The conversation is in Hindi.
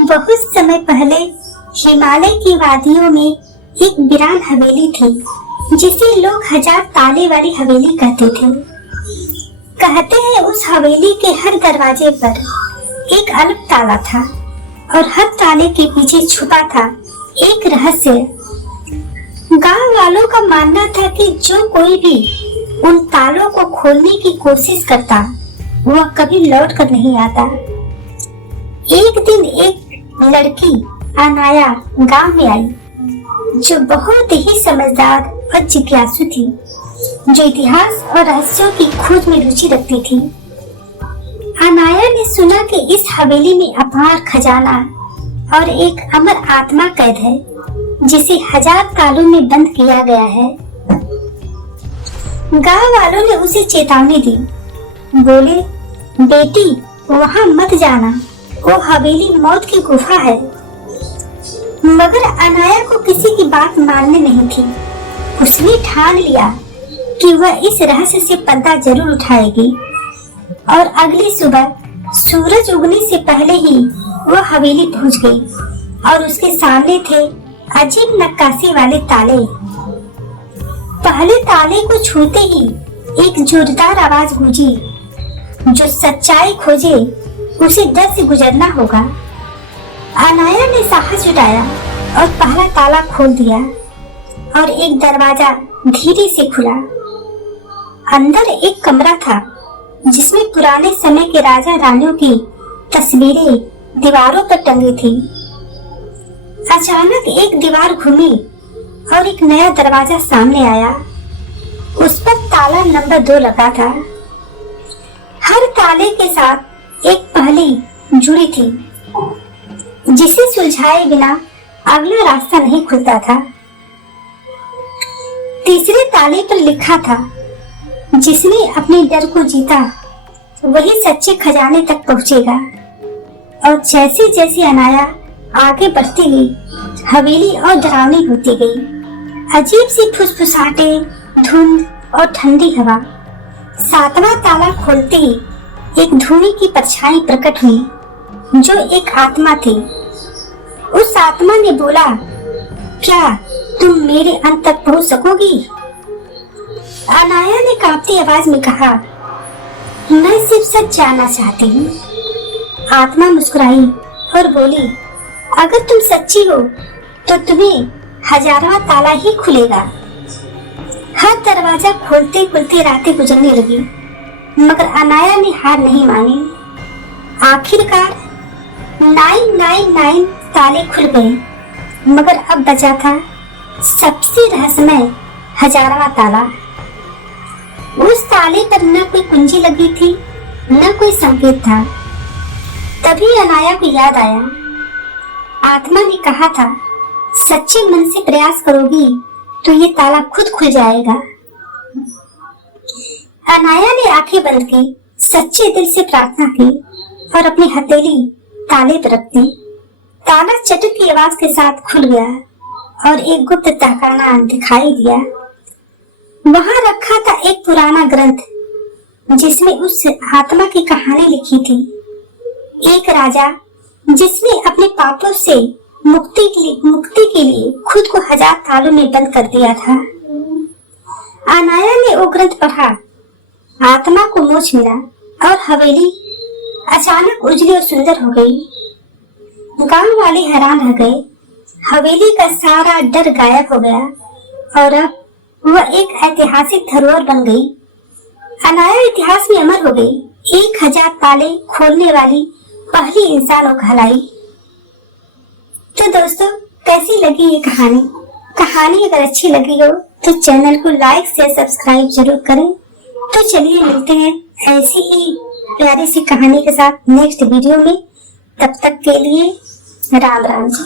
बहुत समय पहले हिमालय की वादियों में एक वीरान हवेली थी जिसे लोग 1000 ताले वाली हवेली कहते थे। कहते हैं उस हवेली के हर दरवाजे पर एक अलग ताला था और हर ताले के पीछे छुपा था एक रहस्य। गांव वालों का मानना था कि जो कोई भी उन तालों को खोलने की कोशिश करता वह कभी लौट कर नहीं आता। एक दिन एक लड़की अनाया गांव में आई जो बहुत ही समझदार और जिज्ञासु थी, जो इतिहास और रहस्यों की खोज में रुचि रखती थी। अनाया ने सुना कि इस हवेली में अपार खजाना और एक अमर आत्मा कैद है जिसे 1000 तालों में बंद किया गया है। गांव वालों ने उसे चेतावनी दी, बोले, बेटी वहां मत जाना, वो हवेली मौत की गुफा है। मगर अनाया को किसी की बात माननी नहीं थी। उसने ठान लिया कि वह इस रहस्य से पर्दा जरूर उठाएगी और अगली सुबह सूरज उगने से पहले ही वह हवेली पहुंच गई और उसके सामने थे अजीब नक्काशी वाले ताले। पहले ताले को छूते ही एक जोरदार आवाज गूंजी, जो सच्चाई खोजे उसे डर से गुजरना होगा। अनाया ने साहस जुटाया और पहला ताला खोल दिया और एक दरवाजा धीरे से खुला। अंदर एक कमरा था जिसमें पुराने समय के राजा रानियों की तस्वीरें दीवारों पर टंगी थी। अचानक एक दीवार घूमी और एक नया दरवाजा सामने आया। उस पर ताला नंबर 2 लगा था। हर ताले के साथ एक पहली जुड़ी थी जिसे सुलझाए बिना अगला रास्ता नहीं खुलता था। तीसरे ताले पर लिखा था, जिसने अपने डर को जीता वही सच्चे खजाने तक पहुंचेगा। और जैसे जैसे अनाया आगे बढ़ती गई हवेली और डरावनी होती गई। अजीब सी फुसफुसाहटे, धुंध और ठंडी हवा। 7वां ताला खोलते ही एक धुएं की परछाई प्रकट हुई जो एक आत्मा थी। उस आत्मा ने बोला, क्या तुम मेरे अंत तक पहुंच सकोगी? अनाया ने कांपती आवाज में कहा, मैं सिर्फ सच जानना चाहती हूँ। आत्मा मुस्कुराई और बोली, अगर तुम सच्ची हो तो तुम्हें 1000वां ताला ही खुलेगा। हर दरवाजा खोलते खोलते रातें गुजरने लगी, मगर अनाया ने हार नहीं मानी। आखिरकार 999 ताले खुल गए, मगर अब बचा था सबसे रहस्यमय 1000वां ताला। उस ताले पर न कोई कुंजी लगी थी, न कोई संकेत था। तभी अनाया को याद आया, आत्मा ने कहा था, सच्चे मन से प्रयास करोगी तो ये ताला खुद खुल जाएगा। अनाया ने आंखें बंद की, सच्चे दिल से प्रार्थना की और अपनी हथेली ताले पर रख दी। ताला चटक की आवाज के साथ खुल गया और एक गुप्त तहखाना दिखाई दिया। वहां रखा था एक पुराना ग्रंथ जिसमें उस आत्मा की कहानी लिखी थी। एक राजा जिसने अपने पापों से मुक्ति के लिए खुद को 1000 तालों में बंद कर दिया था। अनाया ने वो ग्रंथ पढ़ा, आत्मा को मोक्ष मिला और हवेली अचानक उजली और सुंदर हो गई। गांव वाले हैरान रह गए। हवेली का सारा डर गायब हो गया और अब वह एक ऐतिहासिक धरोहर बन गई। अनाया इतिहास में अमर हो गई, 1000 ताले खोलने वाली पहली इंसान कहलाई। तो दोस्तों, कैसी लगी ये कहानी? कहानी अगर अच्छी लगी हो तो चैनल को लाइक से सब्सक्राइब जरूर करें। तो चलिए मिलते हैं ऐसी ही प्यारी सी कहानी के साथ नेक्स्ट वीडियो में। तब तक के लिए राम राम जी।